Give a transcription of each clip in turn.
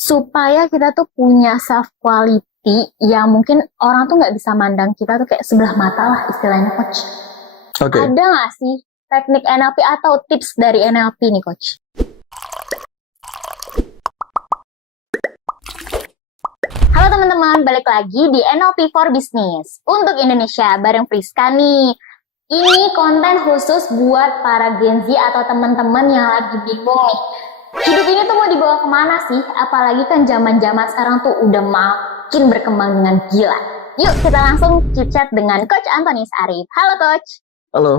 supaya kita tuh punya self quality yang mungkin orang tuh nggak bisa mandang kita tuh kayak sebelah mata lah istilahnya, Coach. Oke. Ada nggak sih teknik NLP atau tips dari NLP nih, Coach? Halo teman-teman, balik lagi di NLP for Business untuk Indonesia bareng Priska nih. Ini konten khusus buat para Gen Z atau teman-teman yang lagi bingung nih. Hidup ini tuh mau dibawa kemana sih? Apalagi kan zaman-zaman sekarang tuh udah makin berkembang dengan gila. Yuk kita langsung chit-chat dengan Coach Antonius Arif. Halo Coach. Halo.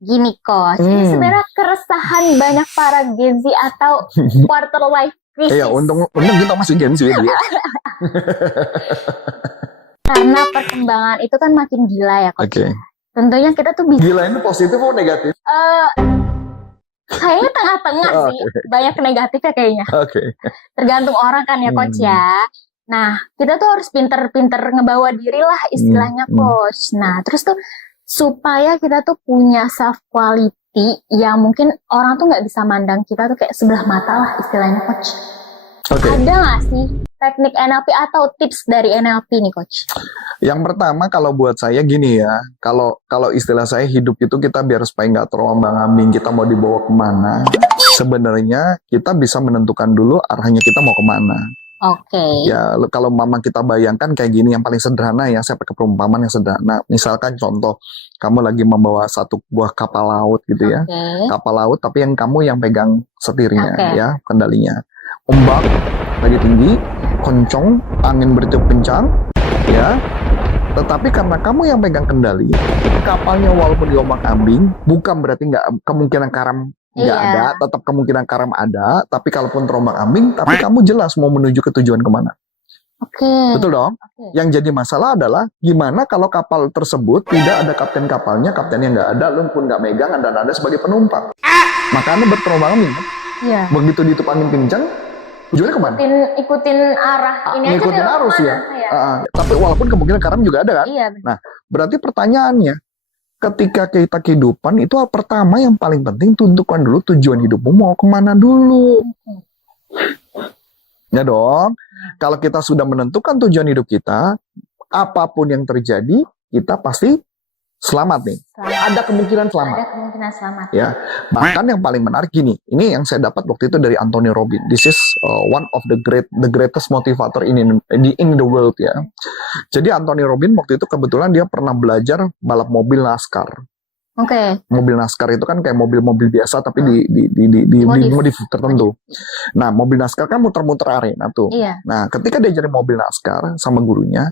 Gini Coach, ini sebenarnya keresahan banyak para Gen Z atau quarter life crisis. Iya, untung kita masih Gen Z ya. Karena perkembangan itu kan makin gila ya Coach. Oke. Tentunya kita tuh bisa. Gila ini positif atau negatif? Kayaknya tengah-tengah sih. Banyak negatifnya kayaknya. Oke. Tergantung orang kan ya Coach ya. Nah, kita tuh harus pinter-pinter ngebawa diri lah istilahnya Coach. Nah, terus tuh supaya kita tuh punya self quality yang mungkin orang tuh nggak bisa mandang kita tuh kayak sebelah mata lah istilahnya Coach. Oke. Ada nggak sih teknik NLP atau tips dari NLP nih Coach? Yang pertama kalau buat saya gini ya, kalau istilah saya hidup itu kita biar supaya nggak terombang-ambing kita mau dibawa kemana, sebenarnya kita bisa menentukan dulu arahnya kita mau kemana. Oke. Ya kalau mama kita bayangkan kayak gini, yang paling sederhana ya, saya pakai perumpamaan yang sederhana. Misalkan contoh, kamu lagi membawa satu buah kapal laut gitu ya, kapal laut tapi yang kamu yang pegang setirnya ya, kendalinya. Ombak lagi tinggi, kencang, angin bertiup kencang, ya. Tetapi karena kamu yang pegang kendali, kapalnya walaupun diombang-ambing, bukan berarti nggak kemungkinan karam nggak ada, tetap kemungkinan karam ada. Tapi kalaupun terombang-ambing, tapi kamu jelas mau menuju ke tujuan kemana. Betul dong? Yang jadi masalah adalah gimana kalau kapal tersebut tidak ada kapten kapalnya, kaptennya nggak ada, lu pun nggak megang, dan ada sebagai penumpang. Makanya berterombang-ambing. Iya. Begitu ditutup angin kencang, tujuannya kemana? Ikutin arah ini aja. Ikutin arus ya. Tapi walaupun kemungkinan karam juga ada kan. Iya. Nah, berarti pertanyaannya, ketika kita kehidupan itu pertama yang paling penting tentukan dulu tujuan hidupmu mau kemana dulu. Ya dong. Kalau kita sudah menentukan tujuan hidup kita, apapun yang terjadi, kita pasti selamat nih. Ada kemungkinan selamat. Ada kemungkinan selamat. Ya, bahkan yang paling menarik gini, ini yang saya dapat waktu itu dari Anthony Robbins. This is one of the greatest motivator in the world ya. Jadi Anthony Robbins waktu itu kebetulan dia pernah belajar balap mobil NASCAR. Mobil NASCAR itu kan kayak mobil-mobil biasa tapi di modif tertentu. Nah, mobil NASCAR kan muter-muter arena tuh. Iya. Nah, ketika dia jadi mobil NASCAR sama gurunya,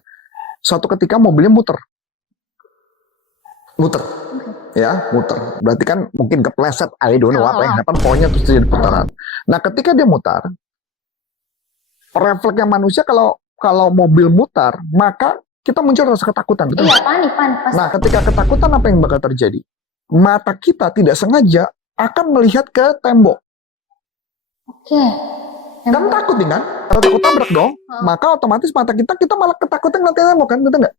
suatu ketika mobilnya muter. Ya, muter. Berarti kan mungkin kepleset, I don't know apa yang happen, pokoknya terus jadi putaran. Nah, ketika dia mutar, refleksnya manusia kalau mobil mutar, maka kita muncul rasa ketakutan. Betul? Iya, panik. Nah, ketika ketakutan apa yang bakal terjadi? Mata kita tidak sengaja akan melihat ke tembok. Kan takut nih kan? Karena takut tabrak dong. Maka otomatis mata kita malah ketakutan ngeliat tembok kan, betul nggak?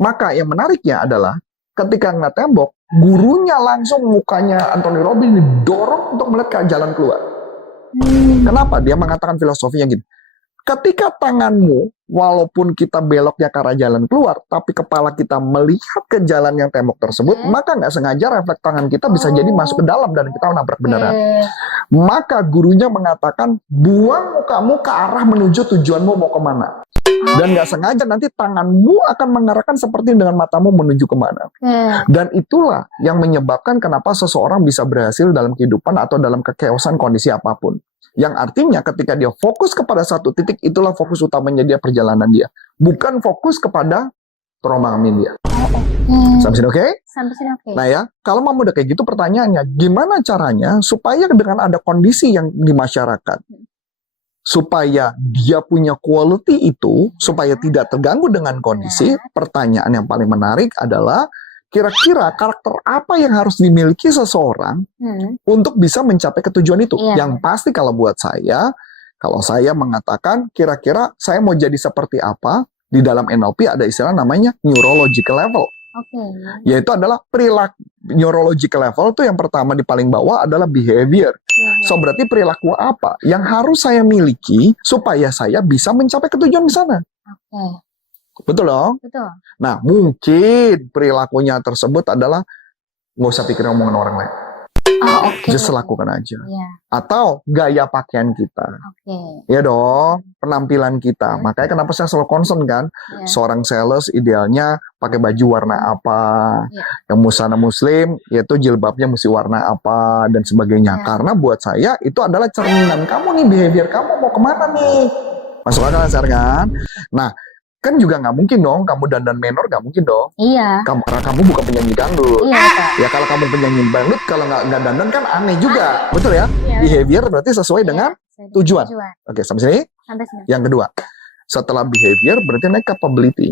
Maka yang menariknya adalah ketika ngeliat tembok, gurunya langsung mukanya Anthony Robbins didorong untuk melihat ke jalan keluar. Kenapa? Dia mengatakan filosofinya gini. Ketika tanganmu, walaupun kita beloknya ke arah jalan keluar, tapi kepala kita melihat ke jalan yang tembok tersebut, maka nggak sengaja refleks tangan kita bisa jadi masuk ke dalam dan kita menabrak beneran. Maka gurunya mengatakan, buang mukamu ke arah menuju tujuanmu mau kemana. Dan nggak sengaja nanti tanganmu akan mengarahkan seperti dengan matamu menuju kemana. Dan itulah yang menyebabkan kenapa seseorang bisa berhasil dalam kehidupan atau dalam kekeosan kondisi apapun. Yang artinya ketika dia fokus kepada satu titik, itulah fokus utamanya dia perjalanan dia. Bukan fokus kepada terombang-ambing dia. Sampai sini oke? Sampai sini oke. Nah ya, kalau mau udah kayak gitu pertanyaannya, gimana caranya supaya dengan ada kondisi yang di masyarakat, supaya dia punya quality itu, supaya tidak terganggu dengan kondisi, pertanyaan yang paling menarik adalah, kira-kira karakter apa yang harus dimiliki seseorang untuk bisa mencapai ketujuan itu? Yang pasti kalau buat saya, kalau saya mengatakan kira-kira saya mau jadi seperti apa, di dalam NLP ada istilah namanya neurological level. Yaitu adalah perilaku. neurological level tuh yang pertama di paling bawah adalah behavior. So berarti perilaku apa yang harus saya miliki supaya saya bisa mencapai ketujuan di sana. Oke. Betul dong? Betul. Nah, mungkin perilakunya tersebut adalah nggak usah pikirin omongan orang lain. Oh, oke. Just lakukan aja. Iya. Atau gaya pakaian kita. Oke. Ya dong, penampilan kita. Makanya kenapa saya selalu concern kan, Iya. seorang sales idealnya pakai baju warna apa, Iya. yang busana muslim, yaitu jilbabnya mesti warna apa, dan sebagainya. Iya. Karena buat saya itu adalah cerminan kamu nih, behavior kamu mau kemana nih. Masuk akal kan? Nah, kan juga nggak mungkin dong, kamu dandan menor nggak mungkin dong. Iya. Karena kamu bukan penyanyi dangdut. Iya, betul. Ya kalau kamu penyanyi dangdut, kalau nggak dandan kan aneh juga. Betul ya? Iya. Behavior berarti sesuai dengan tujuan. Oke, sampai sini. Sampai sini. Yang kedua, setelah behavior berarti naik capability.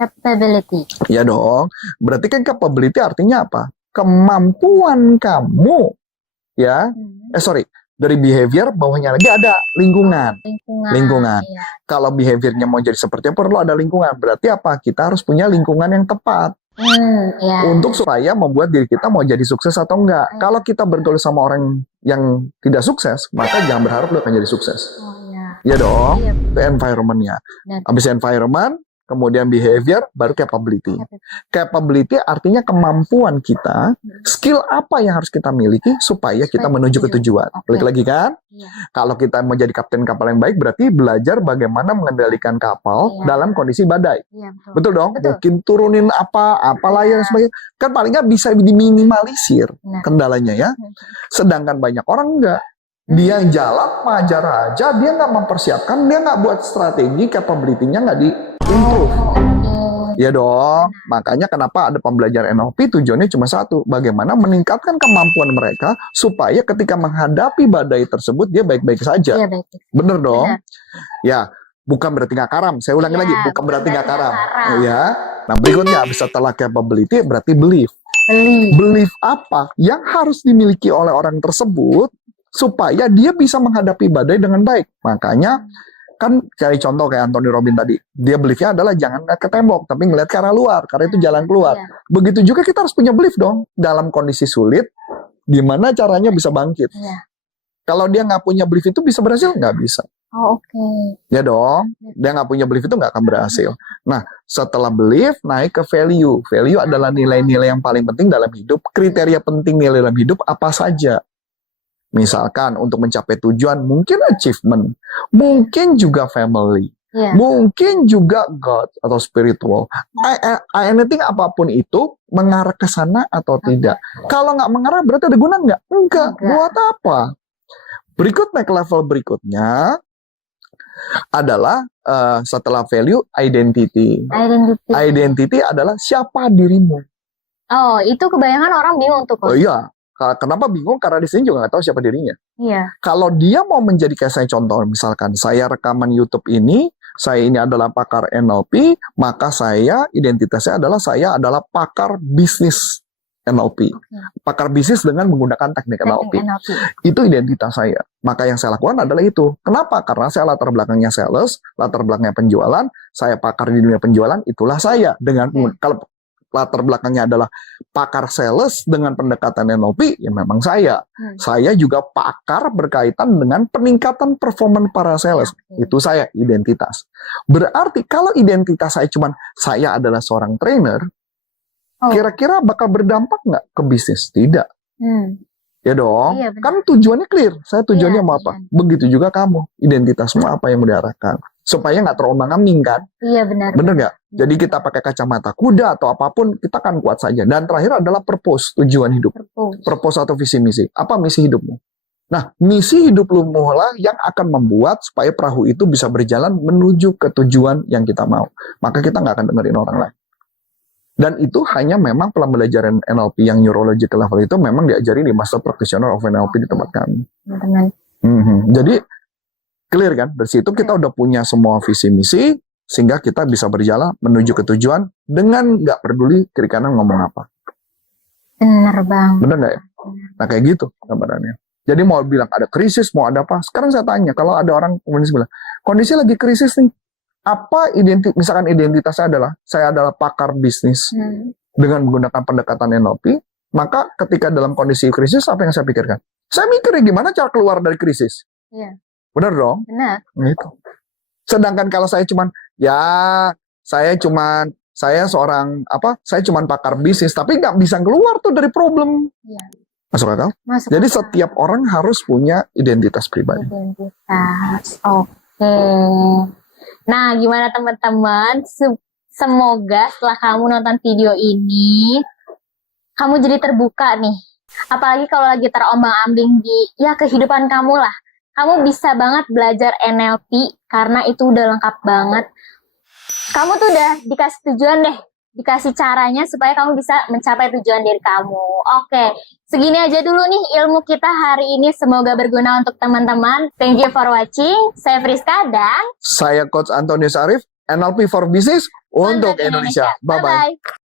Capability. Ya dong. Berarti kan capability artinya apa? Kemampuan kamu. Ya. Dari behavior bawahnya lagi ada lingkungan. Lingkungan. Iya. Kalau behaviornya mau jadi seperti apa, perlu ada lingkungan. Berarti apa? Kita harus punya lingkungan yang tepat. Iya. Untuk supaya membuat diri kita mau jadi sukses atau enggak. Kalau kita bergaul sama orang yang tidak sukses, maka jangan berharap lo akan jadi sukses. Oh iya. Ya dong. Iya. Itu environment-nya. Dan Habis environment, kemudian behavior, baru capability. Capability artinya kemampuan kita, skill apa yang harus kita miliki supaya kita menuju ke tujuan. Balik lagi kan? Iya. Kalau kita mau jadi kapten kapal yang baik, berarti belajar bagaimana mengendalikan kapal Iya. dalam kondisi badai. Iya, betul. Betul dong? Betul. Mungkin turunin apa layar dan sebagainya. Kan paling nggak bisa diminimalisir Nah. kendalanya ya. Sedangkan banyak orang enggak. Dia jalan majar aja, dia nggak mempersiapkan, dia nggak buat strategi, capability-nya nggak di-improve. Ya dong, makanya kenapa ada pembelajaran NLP tujuannya cuma satu, bagaimana meningkatkan kemampuan mereka supaya ketika menghadapi badai tersebut dia baik-baik saja. Iya, baik. Bener dong? Benar. Ya, bukan berarti nggak karam. Saya ulangi Iya, lagi, bukan berarti nggak karam. karam. Ya, nah berikutnya setelah capability berarti belief. Belief apa yang harus dimiliki oleh orang tersebut supaya dia bisa menghadapi badai dengan baik. Makanya kan cari contoh kayak Anthony Robbins tadi. Dia beliefnya adalah jangan ngeliat ke tembok, tapi ngeliat ke arah luar, karena itu jalan keluar. Iya. Begitu juga kita harus punya belief dong. Dalam kondisi sulit, gimana caranya bisa bangkit. Iya. Kalau dia nggak punya belief itu bisa berhasil? Nggak bisa. Oh, oke. Ya dong, dia nggak punya belief itu nggak akan berhasil. Nah, setelah belief, naik ke value. Value adalah nilai-nilai yang paling penting dalam hidup. Kriteria penting nilai dalam hidup apa saja? Misalkan untuk mencapai tujuan, mungkin achievement, mungkin juga family, Iya. mungkin juga God atau spiritual. Anything apapun itu mengarah ke sana atau tidak. Kalau nggak mengarah berarti ada guna nggak? Enggak. Buat apa? Berikut naik level berikutnya adalah setelah value identity. Identity adalah siapa dirimu. Oh, itu kebanyakan orang bingung tuh, Oh Coach. iya. Kenapa bingung? Karena di sini juga nggak tahu siapa dirinya. Iya. Kalau dia mau menjadi kayak saya contoh, misalkan saya rekaman YouTube ini, saya ini adalah pakar NLP, maka identitasnya adalah saya adalah pakar bisnis NLP. Pakar bisnis dengan menggunakan teknik NLP. Itu identitas saya. Maka yang saya lakukan adalah itu. Kenapa? Karena saya latar belakangnya sales, latar belakangnya penjualan, saya pakar di dunia penjualan, itulah saya. Dengan kalau latar belakangnya adalah pakar sales dengan pendekatan NLP, ya memang saya. Saya juga pakar berkaitan dengan peningkatan performa para sales. Itu saya, identitas. Berarti kalau identitas saya cuman saya adalah seorang trainer, kira-kira bakal berdampak nggak ke bisnis? Tidak. Ya dong. Iya, benar. Kan tujuannya clear. Saya tujuannya mau apa? tujuan. Begitu juga kamu. Identitasmu apa yang mau diarahkan. Supaya nggak terombang-ambing kan? Iya, benar. Bener nggak? Jadi kita pakai kacamata kuda atau apapun, kita kan kuat saja. Dan terakhir adalah purpose, tujuan hidup. Purpose atau visi misi. Apa misi hidupmu? Nah, misi hidupmu lah yang akan membuat supaya perahu itu bisa berjalan menuju ke tujuan yang kita mau. Maka kita nggak akan dengerin orang lain. Dan itu hanya memang pembelajaran NLP yang neurological level itu memang diajari di Master Practitioner of NLP di tempat kami. Teman-teman. Jadi clear kan? Dari situ kita udah punya semua visi misi sehingga kita bisa berjalan menuju ke tujuan dengan nggak peduli kiri kanan ngomong apa. Bener bang. Bener nggak ya? Nah kayak gitu gambarannya. Jadi mau bilang ada krisis, mau ada apa? Sekarang saya tanya, kalau ada orang kemudian bilang kondisi lagi krisis nih, apa misalkan identitasnya adalah saya adalah pakar bisnis dengan menggunakan pendekatan NLP, Maka ketika dalam kondisi krisis, apa yang saya pikirkan? Saya mikirnya gimana cara keluar dari krisis. Iya. Benar dong? Benar. Gitu. Sedangkan kalau saya cuman, saya cuman pakar bisnis, tapi nggak bisa keluar tuh dari problem. Iya. Masuk akal? Masuk Jadi akal. setiap orang harus punya identitas pribadi. Identitas. Oke. Nah, gimana teman-teman? Semoga setelah kamu nonton video ini, kamu jadi terbuka nih. Apalagi kalau lagi terombang-ambing di kehidupan kamu lah. Kamu bisa banget belajar NLP karena itu udah lengkap banget. Kamu tuh udah dikasih tujuan deh, dikasih caranya supaya kamu bisa mencapai tujuan diri kamu. Oke, segini aja dulu nih ilmu kita hari ini. Semoga berguna untuk teman-teman. Thank you for watching. Saya Friska dan Saya Coach Antonius Arif, NLP for Business untuk Indonesia. Bye-bye. Bye-bye.